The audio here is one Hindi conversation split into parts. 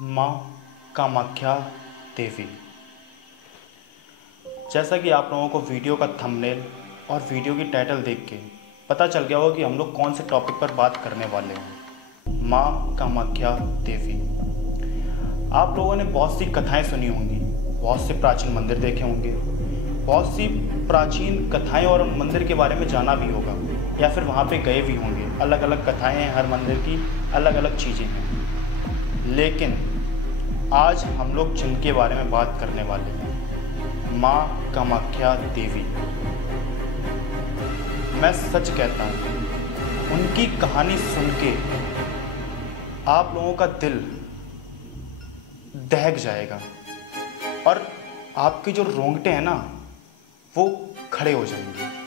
माँ कामाख्या देवी। जैसा कि आप लोगों को वीडियो का थंबनेल और वीडियो की टाइटल देख के पता चल गया होगा कि हम लोग कौन से टॉपिक पर बात करने वाले हैं। माँ कामाख्या देवी। आप लोगों ने बहुत सी कथाएं सुनी होंगी, बहुत से प्राचीन मंदिर देखे होंगे, बहुत सी प्राचीन कथाएं और मंदिर के बारे में जाना भी होगा या फिर वहाँ पे गए भी होंगे। अलग अलग कथाएं हैं, हर मंदिर की अलग अलग चीज़ें हैं। लेकिन आज हम लोग जिनके बारे में बात करने वाले हैं, माँ कामाख्या देवी। मैं सच कहता हूँ, उनकी कहानी सुन के आप लोगों का दिल दहक जाएगा और आपके जो रोंगटे हैं ना, वो खड़े हो जाएंगे।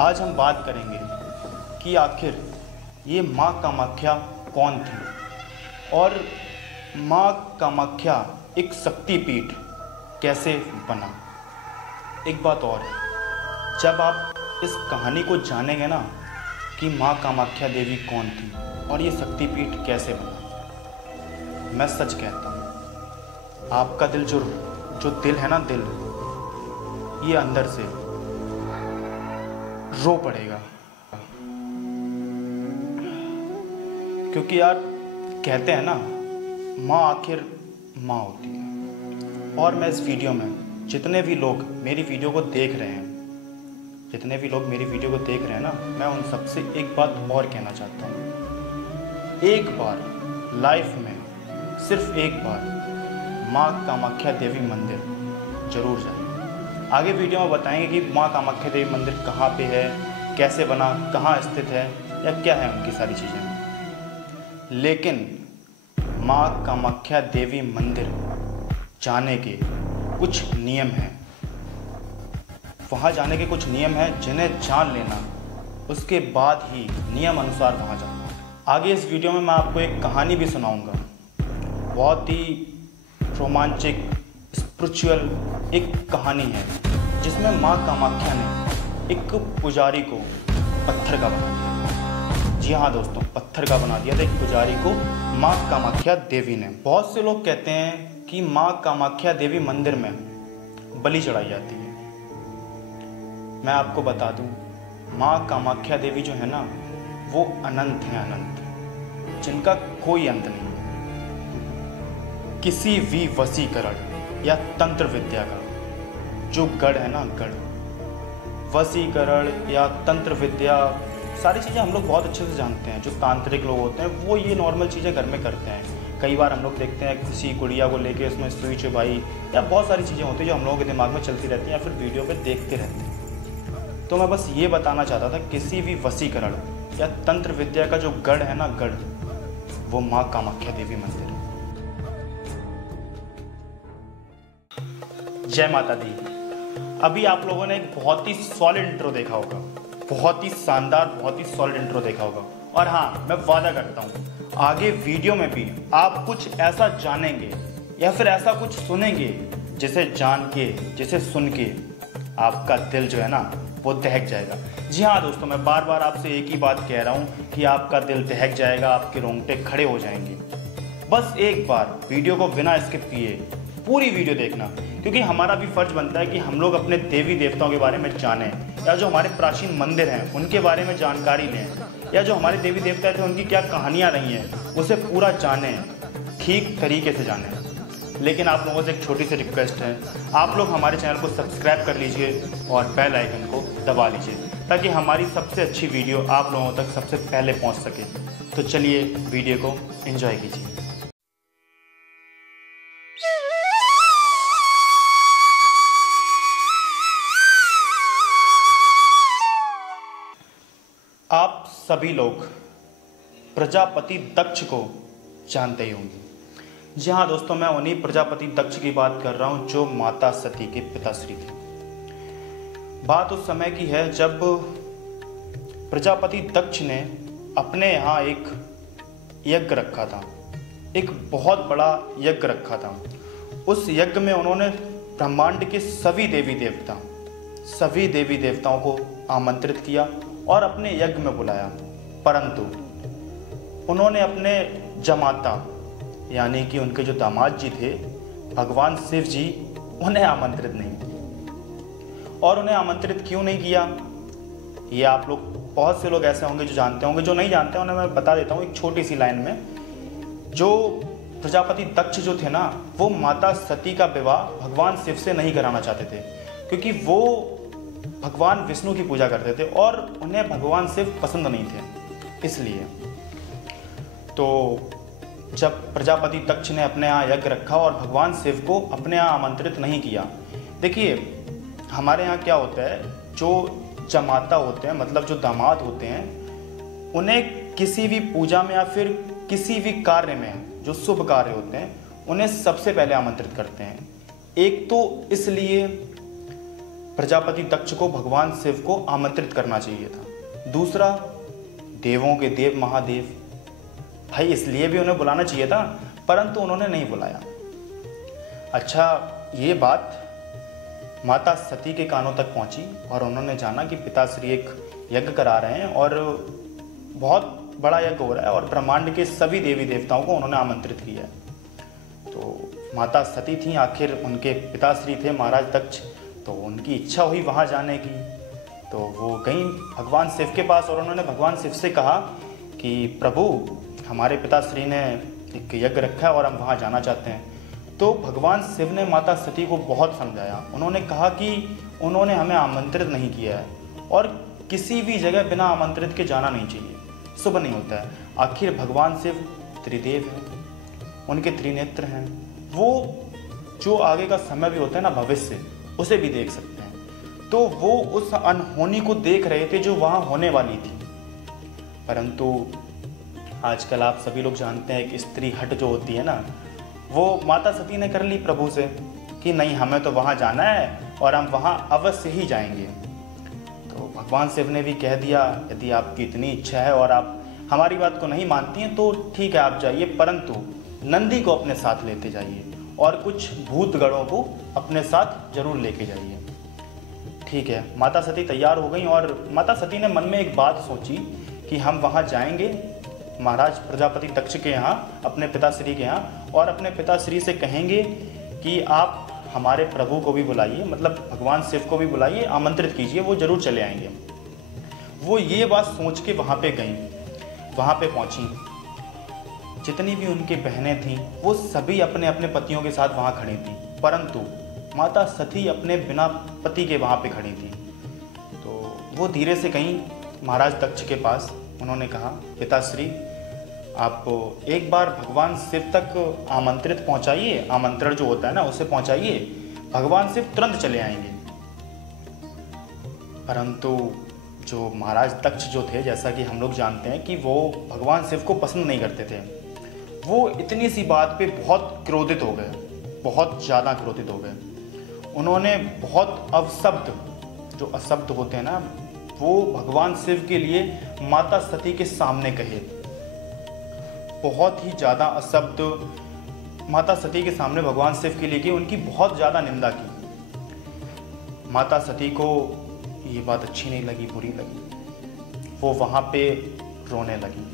आज हम बात करेंगे कि आखिर ये माँ कामाख्या कौन थी और माँ कामाख्या एक शक्तिपीठ कैसे बना। एक बात और, जब आप इस कहानी को जानेंगे ना कि माँ कामाख्या देवी कौन थी और ये शक्तिपीठ कैसे बना, मैं सच कहता हूँ आपका दिल जो दिल है ना, दिल ये अंदर से रो पड़ेगा। क्योंकि यार कहते हैं ना, माँ आखिर माँ होती है। और मैं इस वीडियो में जितने भी लोग मेरी वीडियो को देख रहे हैं, ना, मैं उन सबसे एक बात और कहना चाहता हूँ। एक बार लाइफ में, सिर्फ एक बार माँ कामाख्या देवी मंदिर जरूर जाइए। आगे वीडियो में बताएंगे कि माँ कामाख्या देवी मंदिर कहाँ पे है, कैसे बना, कहाँ स्थित है या क्या है उनकी सारी चीज़ें। लेकिन माँ कामाख्या देवी मंदिर जाने के कुछ नियम हैं। वहाँ जाने के कुछ नियम हैं जिन्हें जान लेना, उसके बाद ही नियम अनुसार वहाँ जाना। आगे इस वीडियो में मैं आपको एक कहानी भी सुनाऊंगा, बहुत ही रोमांचक स्पिरिचुअल एक कहानी है, जिसमें माँ कामाख्या ने एक पुजारी को पत्थर का बना दिया। जी हाँ दोस्तों, पत्थर का बना दिया था एक पुजारी को माँ कामाख्या देवी ने। बहुत से लोग कहते हैं कि माँ कामाख्या देवी मंदिर में बलि चढ़ाई जाती है। मैं आपको बता दूं, माँ कामाख्या देवी जो है ना, वो अनंत है, अनंत, जिनका कोई अंत नहीं। किसी भी वशीकरण या तंत्र विद्या का जो गढ़ है ना, गढ़, वशीकरण या तंत्र विद्या, सारी चीज़ें हम लोग बहुत अच्छे से जानते हैं। जो तांत्रिक लोग होते हैं वो ये नॉर्मल चीज़ें घर में करते हैं। कई बार हम लोग देखते हैं किसी गुड़िया को लेके उसमें सुई चुभाई या बहुत सारी चीज़ें होती हैं जो हम लोगों के दिमाग में चलती रहती हैं या फिर वीडियो पे देखते रहते हैं। तो मैं बस ये बताना चाहता था, किसी भी वशीकरण या तंत्र विद्या का जो गढ़ है ना, गढ़, वो माँ कामाख्या देवी मंदिर है। जय माता दी। अभी आप लोगों ने एक बहुत ही सॉलिड इंट्रो देखा होगा, बहुत ही शानदार, बहुत ही सॉलिड इंट्रो देखा होगा। और हाँ, मैं वादा करता हूँ आगे वीडियो में भी आप कुछ ऐसा जानेंगे या फिर ऐसा कुछ सुनेंगे जिसे जान के, जिसे सुन के आपका दिल जो है ना, वो दहक जाएगा। जी हाँ दोस्तों, मैं बार बार आपसे एक ही बात कह रहा हूँ कि आपका दिल दहक जाएगा, आपके रोंगटे खड़े हो जाएंगे। बस एक बार वीडियो को बिना स्किप किए पूरी वीडियो देखना, क्योंकि हमारा भी फर्ज बनता है कि हम लोग अपने देवी देवताओं के बारे में जानें, या जो हमारे प्राचीन मंदिर हैं उनके बारे में जानकारी लें, या जो हमारे देवी देवता थे उनकी क्या कहानियाँ रही हैं उसे पूरा जानें, ठीक तरीके से जानें। लेकिन आप लोगों से एक छोटी सी रिक्वेस्ट है, आप लोग हमारे चैनल को सब्सक्राइब कर लीजिए और बेल आइकन को दबा लीजिए, ताकि हमारी सबसे अच्छी वीडियो आप लोगों तक सबसे पहले पहुँच सके। तो चलिए वीडियो को एंजॉय कीजिए। आप सभी लोग प्रजापति दक्ष को जानते ही होंगे। जी हाँ दोस्तों, मैं उन्हीं प्रजापति दक्ष की बात कर रहा हूँ जो माता सती के पिताश्री थे। बात उस समय की है जब प्रजापति दक्ष ने अपने यहाँ एक यज्ञ रखा था एक बहुत बड़ा यज्ञ रखा था। उस यज्ञ में उन्होंने ब्रह्मांड के सभी देवी देवताओं को आमंत्रित किया और अपने यज्ञ में बुलाया, परंतु उन्होंने अपने जमाता यानी कि उनके जो दामाद जी थे भगवान शिव जी, उन्हें आमंत्रित नहीं किया। और उन्हें आमंत्रित क्यों नहीं किया, ये आप लोग, बहुत से लोग ऐसे होंगे जो जानते होंगे, जो नहीं जानते उन्हें मैं बता देता हूँ एक छोटी सी लाइन में। जो प्रजापति दक्ष जो थे ना, वो माता सती का विवाह भगवान शिव से नहीं कराना चाहते थे, क्योंकि वो भगवान विष्णु की पूजा करते थे और उन्हें भगवान शिव पसंद नहीं थे। इसलिए तो जब प्रजापति दक्ष ने अपने यहाँ यज्ञ रखा और भगवान शिव को अपने यहाँ आमंत्रित नहीं किया। देखिए हमारे यहाँ क्या होता है, जो जमाता होते हैं मतलब जो दामाद होते हैं, उन्हें किसी भी पूजा में या फिर किसी भी कार्य में, जो शुभ कार्य होते हैं, उन्हें सबसे पहले आमंत्रित करते हैं। एक तो इसलिए प्रजापति दक्ष को भगवान शिव को आमंत्रित करना चाहिए था, दूसरा देवों के देव महादेव भाई, इसलिए भी उन्हें बुलाना चाहिए था, परंतु उन्होंने नहीं बुलाया। अच्छा, ये बात माता सती के कानों तक पहुंची और उन्होंने जाना कि पिताश्री एक यज्ञ करा रहे हैं और बहुत बड़ा यज्ञ हो रहा है और ब्रह्मांड के सभी देवी देवताओं को उन्होंने आमंत्रित किया है। तो माता सती थी, आखिर उनके पिताश्री थे महाराज दक्ष, तो उनकी इच्छा हुई वहाँ जाने की। तो वो गई भगवान शिव के पास और उन्होंने भगवान शिव से कहा कि प्रभु, हमारे पिताश्री ने एक यज्ञ रखा है और हम वहाँ जाना चाहते हैं। तो भगवान शिव ने माता सती को बहुत समझाया। उन्होंने कहा कि उन्होंने हमें आमंत्रित नहीं किया है और किसी भी जगह बिना आमंत्रित के जाना नहीं चाहिए, शुभ नहीं होता है। आखिर भगवान शिव त्रिदेव हैं, उनके त्रिनेत्र हैं, वो जो आगे का समय भी होता है ना, भविष्य, उसे भी देख सकते हैं। तो वो उस अनहोनी को देख रहे थे जो वहाँ होने वाली थी। परंतु आजकल आप सभी लोग जानते हैं कि स्त्री हट जो होती है ना, वो माता सती ने कर ली प्रभु से कि नहीं, हमें तो वहाँ जाना है और हम वहाँ अवश्य ही जाएंगे। तो भगवान शिव ने भी कह दिया, यदि आपकी इतनी इच्छा है और आप हमारी बात को नहीं मानती हैं तो ठीक है, आप जाइए, परंतु नंदी को अपने साथ लेते जाइए और कुछ भूतगणों को अपने साथ जरूर लेके जाइए। ठीक है, माता सती तैयार हो गई और माता सती ने मन में एक बात सोची कि हम वहाँ जाएंगे महाराज प्रजापति दक्ष के यहाँ, अपने पिताश्री के यहाँ, और अपने पिताश्री से कहेंगे कि आप हमारे प्रभु को भी बुलाइए, मतलब भगवान शिव को भी बुलाइए, आमंत्रित कीजिए, वो जरूर चले आएंगे। वो ये बात सोच के वहाँ पे गई, वहाँ पे पहुँची। जितनी भी उनकी बहनें थीं वो सभी अपने अपने पतियों के साथ वहाँ खड़ी थीं, परंतु माता सती अपने बिना पति के वहाँ पे खड़ी थी। तो वो धीरे से गई महाराज दक्ष के पास। उन्होंने कहा, पिताश्री, आप एक बार भगवान शिव तक आमंत्रित पहुंचाइए, आमंत्रण जो होता है ना उसे पहुंचाइए, भगवान शिव तुरंत चले आएंगे। परंतु जो महाराज दक्ष जो थे, जैसा कि हम लोग जानते हैं कि वो भगवान शिव को पसंद नहीं करते थे। वो इतनी सी बात पे बहुत क्रोधित हो गए, बहुत ज़्यादा क्रोधित हो गए। उन्होंने बहुत अवशब्द, जो अशब्द होते हैं ना, वो भगवान शिव के लिए माता सती के सामने कहे। बहुत ही ज़्यादा अशब्द माता सती के सामने भगवान शिव के लिए की, उनकी बहुत ज़्यादा निंदा की। माता सती को ये बात अच्छी नहीं लगी, बुरी लगी। वो वहाँ पे रोने लगी।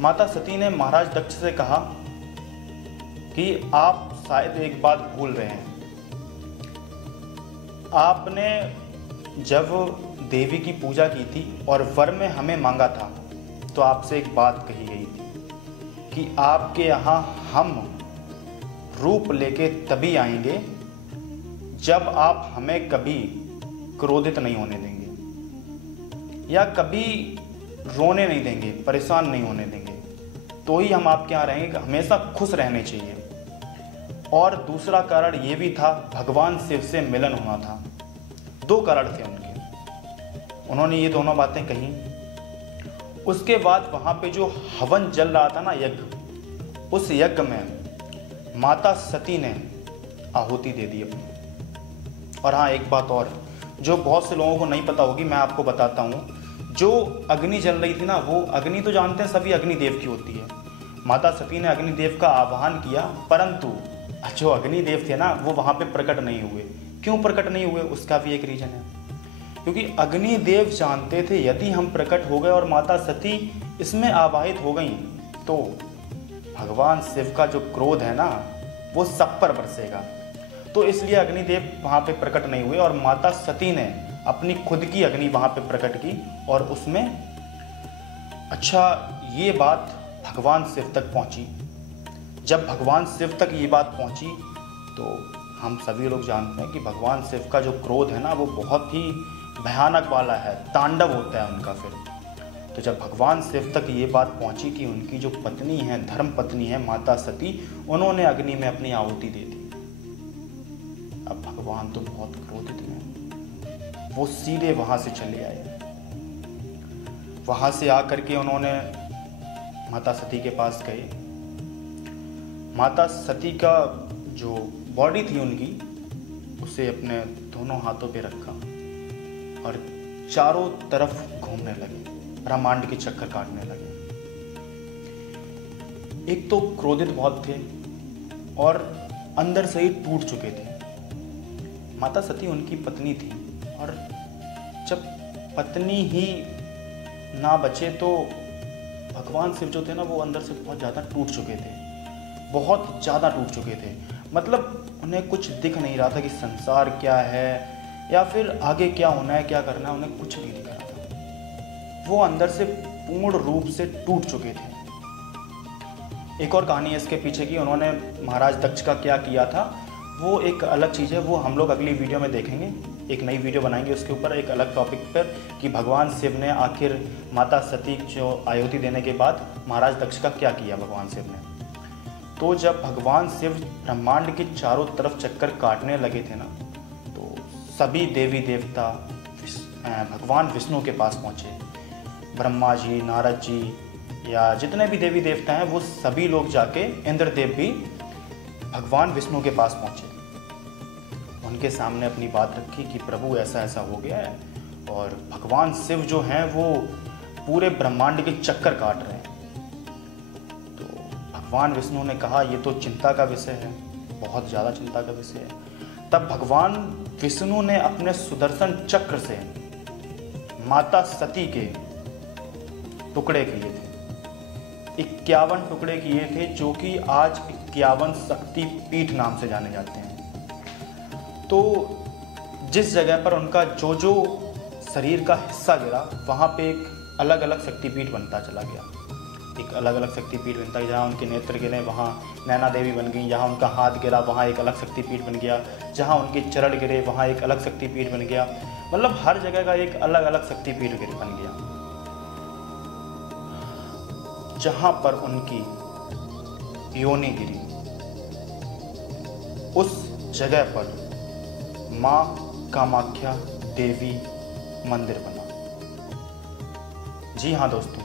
माता सती ने महाराज दक्ष से कहा कि आप शायद एक बात भूल रहे हैं। आपने जब देवी की पूजा की थी और वर में हमें मांगा था, तो आपसे एक बात कही गई थी कि आपके यहाँ हम रूप लेके तभी आएंगे जब आप हमें कभी क्रोधित नहीं होने देंगे या कभी रोने नहीं देंगे, परेशान नहीं होने देंगे, तो ही हम आपके यहाँ रहेंगे। हमेशा खुश रहने चाहिए। और दूसरा कारण ये भी था, भगवान शिव से मिलन होना था। दो कारण थे उनके। उन्होंने ये दोनों बातें कही। उसके बाद वहाँ पे जो हवन जल रहा था ना, यज्ञ, उस यज्ञ में माता सती ने आहुति दे दी अपनी। और हाँ, एक बात और जो बहुत से लोगों को नहीं पता होगी, मैं आपको बताता हूँ। जो अग्नि जल रही थी ना, वो अग्नि तो जानते हैं सभी, अग्निदेव की होती है। माता सती ने अग्निदेव का आह्वान किया, परंतु जो अग्निदेव थे ना वो वहाँ पे प्रकट नहीं हुए। क्यों प्रकट नहीं हुए, उसका भी एक रीजन है, क्योंकि अग्निदेव जानते थे यदि हम प्रकट हो गए और माता सती इसमें आवाहित हो गई तो भगवान शिव का जो क्रोध है ना वो सब पर बरसेगा। तो इसलिए अग्निदेव वहाँ पे प्रकट नहीं हुए और माता सती ने अपनी खुद की अग्नि वहाँ पे प्रकट की और उसमें ये बात भगवान शिव तक पहुँची। जब भगवान शिव तक ये बात पहुँची तो हम सभी लोग जानते हैं कि भगवान शिव का जो क्रोध है ना वो बहुत ही भयानक वाला है, तांडव होता है उनका। फिर तो जब भगवान शिव तक ये बात पहुंची कि उनकी जो पत्नी है, धर्म पत्नी है माता सती, उन्होंने अग्नि में अपनी आहुति दे दी। अब भगवान तो बहुत क्रोधित हैं, वो सीधे वहां से चले आए। वहां से आकर के उन्होंने माता सती के पास गए। माता सती का जो बॉडी थी उनकी उसे अपने दोनों हाथों पे रखा और चारों तरफ घूमने लगे, ब्रह्मांड के चक्कर काटने लगे। एक तो क्रोधित बहुत थे और अंदर से ही टूट चुके थे। माता सती उनकी पत्नी थी और जब पत्नी ही ना बचे तो भगवान शिव जो थे ना वो अंदर से बहुत ज़्यादा टूट चुके थे, बहुत ज़्यादा टूट चुके थे। मतलब उन्हें कुछ दिख नहीं रहा था कि संसार क्या है या फिर आगे क्या होना है, क्या करना है, उन्हें कुछ नहीं दिख रहा था। वो अंदर से पूर्ण रूप से टूट चुके थे। एक और कहानी है इसके पीछे की, उन्होंने महाराज दक्ष का क्या किया था वो एक अलग चीज़ है, वो हम लोग अगली वीडियो में देखेंगे। एक नई वीडियो बनाएंगे उसके ऊपर एक अलग टॉपिक पर कि भगवान शिव ने आखिर माता सती जो आहुति देने के बाद महाराज दक्ष का क्या किया भगवान शिव ने। तो जब भगवान शिव ब्रह्मांड के चारों तरफ चक्कर काटने लगे थे ना तो सभी देवी देवता भगवान विष्णु के पास पहुँचे। ब्रह्मा जी, नारद जी या जितने भी देवी देवता हैं वो सभी लोग जाके इंद्रदेव भी भगवान विष्णु के पास पहुँचे। उनके सामने अपनी बात रखी कि प्रभु ऐसा ऐसा हो गया है और भगवान शिव जो हैं वो पूरे ब्रह्मांड के चक्कर काट रहे हैं। तो भगवान विष्णु ने कहा ये तो चिंता का विषय है, बहुत ज़्यादा चिंता का विषय है। तब भगवान विष्णु ने अपने सुदर्शन चक्र से माता सती के टुकड़े किए थे, 51 टुकड़े किए थे जो कि आज 51 शक्ति पीठ नाम से जाने जाते हैं। तो जिस जगह पर उनका जो जो शरीर का हिस्सा गिरा वहाँ पे एक अलग अलग शक्तिपीठ बनता चला गया। एक अलग अलग शक्तिपीठ बनता गया। जहाँ उनके नेत्र गिरे वहाँ नैना देवी बन गई, जहाँ उनका हाथ गिरा वहाँ एक अलग शक्तिपीठ बन गया, जहाँ उनके चरण गिरे वहाँ एक अलग शक्तिपीठ बन गया। मतलब हर जगह का एक अलग अलग शक्तिपीठ बन गया। जहाँ पर उनकी योनि गिरी उस जगह पर माँ कामाख्या देवी मंदिर बना। जी हाँ दोस्तों,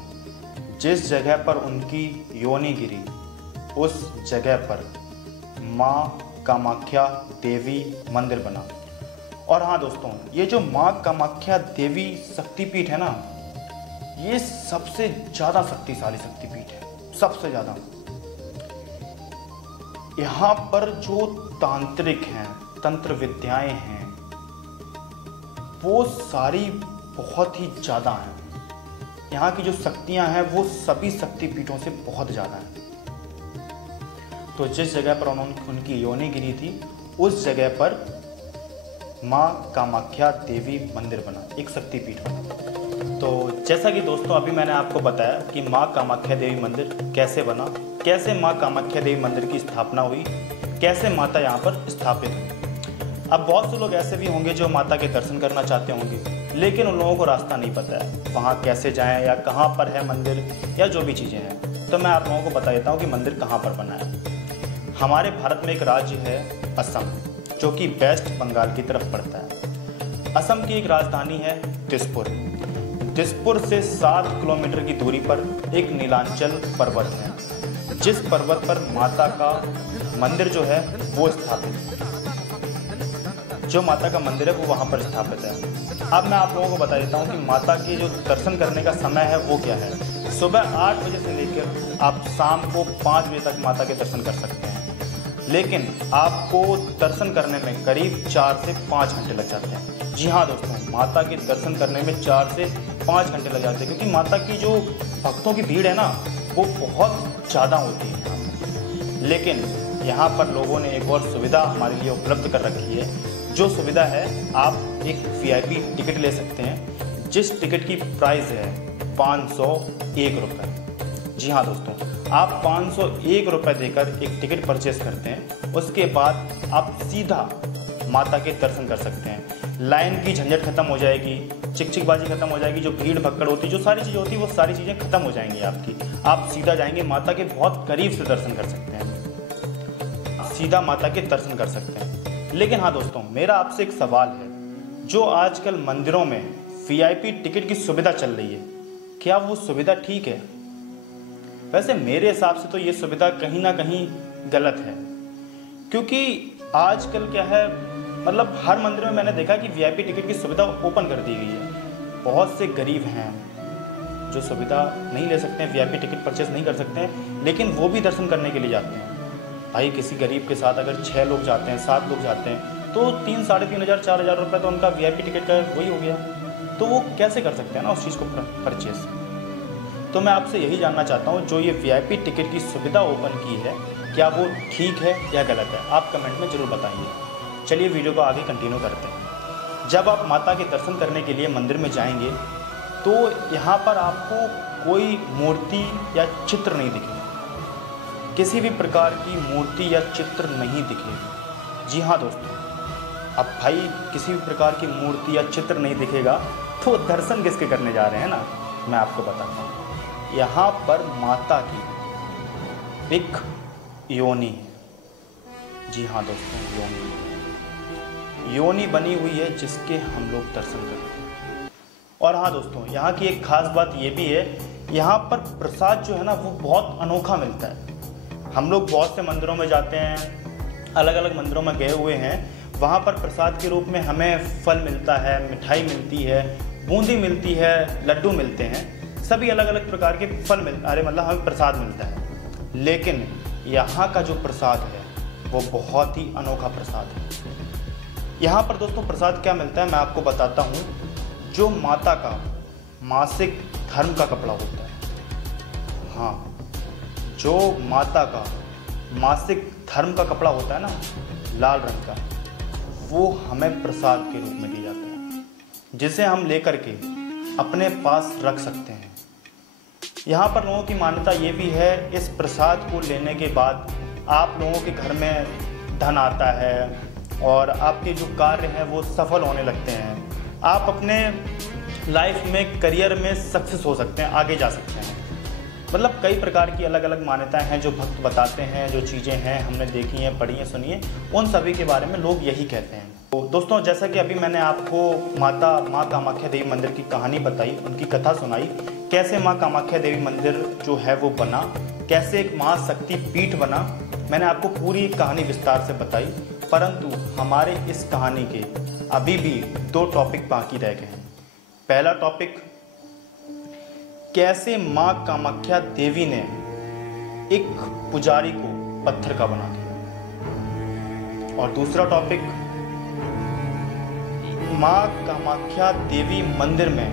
जिस जगह पर उनकी योनि गिरी उस जगह पर माँ कामाख्या देवी मंदिर बना। और हाँ दोस्तों, ये जो माँ कामाख्या देवी शक्तिपीठ है ना, ये सबसे ज़्यादा शक्तिशाली शक्तिपीठ है, सबसे ज़्यादा। यहाँ पर जो तांत्रिक हैं, तंत्र विद्याएं हैं, वो सारी बहुत ही ज़्यादा हैं। यहाँ की जो शक्तियाँ हैं वो सभी शक्तिपीठों से बहुत ज़्यादा हैं। तो जिस जगह पर उनकी योनि गिरी थी उस जगह पर माँ कामाख्या देवी मंदिर बना, एक शक्तिपीठ बना। तो जैसा कि दोस्तों अभी मैंने आपको बताया कि माँ कामाख्या देवी मंदिर कैसे बना, कैसे माँ कामाख्या देवी मंदिर की स्थापना हुई, कैसे माता यहाँ पर स्थापित हुई। अब बहुत से लोग ऐसे भी होंगे जो माता के दर्शन करना चाहते होंगे लेकिन उन लोगों को रास्ता नहीं पता है वहाँ कैसे जाएं या कहाँ पर है मंदिर या जो भी चीज़ें हैं। तो मैं आप लोगों को बता देता हूँ कि मंदिर कहाँ पर बना है। हमारे भारत में एक राज्य है असम, जो कि वेस्ट बंगाल की तरफ पड़ता है। असम की एक राजधानी है दिसपुर। दिसपुर से 7 किलोमीटर की दूरी पर एक नीलांचल पर्वत है, जिस पर्वत पर माता का मंदिर जो है वो स्थापित है। जो माता का मंदिर है वो वहाँ पर स्थापित है। अब मैं आप लोगों को बता देता हूँ कि माता के जो दर्शन करने का समय है वो क्या है। सुबह 8 बजे से लेकर आप शाम को 5 बजे तक माता के दर्शन कर सकते हैं, लेकिन आपको दर्शन करने में करीब 4 से 5 घंटे लग जाते हैं। जी हाँ दोस्तों, माता के दर्शन करने में 4 से 5 घंटे लग जाते हैं, क्योंकि माता की जो भक्तों की भीड़ है ना, वो बहुत ज़्यादा होती है यहाँ पर। लेकिन यहाँ पर लोगों ने एक और सुविधा हमारे लिए उपलब्ध कर रखी है, जो सुविधा है आप एक VIP टिकट ले सकते हैं, जिस टिकट की प्राइस है 501 रुपये। जी हाँ दोस्तों, आप 501 रुपये देकर एक टिकट परचेस करते हैं, उसके बाद आप सीधा माता के दर्शन कर सकते हैं। लाइन की झंझट खत्म हो जाएगी, चिकचिकबाजी खत्म हो जाएगी, जो भीड़ भक्कड़ होती है, जो सारी चीज़ें होती है, वो सारी चीज़ें खत्म हो जाएंगी आपकी। आप सीधा जाएंगे, माता के बहुत करीब से दर्शन कर सकते हैं, सीधा माता के दर्शन कर सकते हैं। लेकिन हाँ दोस्तों, मेरा आपसे एक सवाल है, जो आजकल मंदिरों में VIP टिकट की सुविधा चल रही है, क्या वो सुविधा ठीक है? वैसे मेरे हिसाब से तो ये सुविधा कहीं ना कहीं गलत है, क्योंकि आजकल क्या है, मतलब हर मंदिर में मैंने देखा कि VIP टिकट की सुविधा ओपन कर दी गई है। बहुत से गरीब हैं जो सुविधा नहीं ले सकते हैं, VIP टिकट परचेस नहीं कर सकते हैं, लेकिन वो भी दर्शन करने के लिए जाते हैं। भाई किसी गरीब के साथ अगर 6 लोग जाते हैं, 7 लोग जाते हैं, तो 3, 3,500, 4,000 रुपये तो उनका VIP टिकट का वही हो गया। तो वो कैसे कर सकते हैं ना उस चीज़ को परचेस? तो मैं आपसे यही जानना चाहता हूँ, जो ये VIP टिकट की सुविधा ओपन की है, क्या वो ठीक है या गलत है? आप कमेंट में ज़रूर बताइए। चलिए वीडियो को आगे कंटिन्यू करते हैं। जब आप माता के दर्शन करने के लिए मंदिर में जाएंगे, तो यहाँ पर आपको कोई मूर्ति या चित्र नहीं दिखेगा, किसी भी प्रकार की मूर्ति या चित्र नहीं दिखेगी। जी हाँ दोस्तों, अब भाई किसी भी प्रकार की मूर्ति या चित्र नहीं दिखेगा, तो दर्शन किसके करने जा रहे हैं ना? मैं आपको बताता हूँ, यहाँ पर माता की एक योनि है। जी हाँ दोस्तों, योनि बनी हुई है, जिसके हम लोग दर्शन करते हैं। और हाँ दोस्तों, यहाँ की एक खास बात ये भी है, यहाँ पर प्रसाद जो है ना, वो बहुत अनोखा मिलता है। हम लोग बहुत से मंदिरों में जाते हैं, अलग अलग मंदिरों में गए हुए हैं, वहाँ पर प्रसाद के रूप में हमें फल मिलता है, मिठाई मिलती है, बूंदी मिलती है, लड्डू मिलते हैं, सभी अलग अलग प्रकार के फल मतलब हमें प्रसाद मिलता है। लेकिन यहाँ का जो प्रसाद है, वो बहुत ही अनोखा प्रसाद है। यहाँ पर दोस्तों प्रसाद क्या मिलता है, मैं आपको बताता हूँ। जो माता का मासिक धर्म का कपड़ा होता है, हाँ, जो माता का मासिक धर्म का कपड़ा होता है ना, लाल रंग का, वो हमें प्रसाद के रूप में दिया जाता है, जिसे हम लेकर के अपने पास रख सकते हैं। यहाँ पर लोगों की मान्यता ये भी है, इस प्रसाद को लेने के बाद आप लोगों के घर में धन आता है और आपके जो कार्य हैं वो सफल होने लगते हैं। आप अपने लाइफ में, करियर में सक्सेस हो सकते हैं, आगे जा सकते हैं। मतलब कई प्रकार की अलग अलग मान्यताएं हैं जो भक्त बताते हैं, जो चीज़ें हैं हमने देखी हैं, पढ़ी हैं, सुनी हैं, उन सभी के बारे में लोग यही कहते हैं। तो दोस्तों, जैसा कि अभी मैंने आपको माँ कामाख्या देवी मंदिर की कहानी बताई, उनकी कथा सुनाई, कैसे माँ कामाख्या देवी मंदिर जो है वो बना, कैसे एक महाशक्ति पीठ बना, मैंने आपको पूरी कहानी विस्तार से बताई। परंतु हमारे इस कहानी के अभी भी 2 टॉपिक बाकी रह गए हैं। पहला टॉपिक, कैसे माँ कामाख्या देवी ने एक पुजारी को पत्थर का बना दिया, और दूसरा टॉपिक, माँ कामाख्या देवी मंदिर में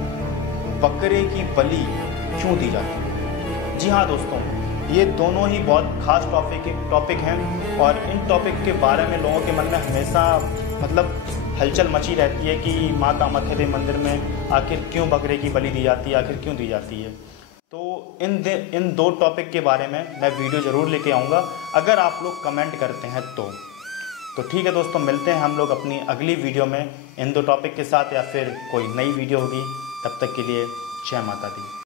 बकरे की बलि क्यों दी जाती है। जी हाँ दोस्तों, ये दोनों ही बहुत खास टॉपिक हैं, और इन टॉपिक के बारे में लोगों के मन में हमेशा मतलब हलचल मची रहती है कि माँ कामाख्या देवी मंदिर में आखिर क्यों बकरे की बलि दी जाती है, आखिर क्यों दी जाती है। तो इन 2 टॉपिक के बारे में मैं वीडियो ज़रूर लेके आऊँगा, अगर आप लोग कमेंट करते हैं तो ठीक है दोस्तों, मिलते हैं हम लोग अपनी अगली वीडियो में इन 2 टॉपिक के साथ, या फिर कोई नई वीडियो होगी। तब तक के लिए जय माता दी।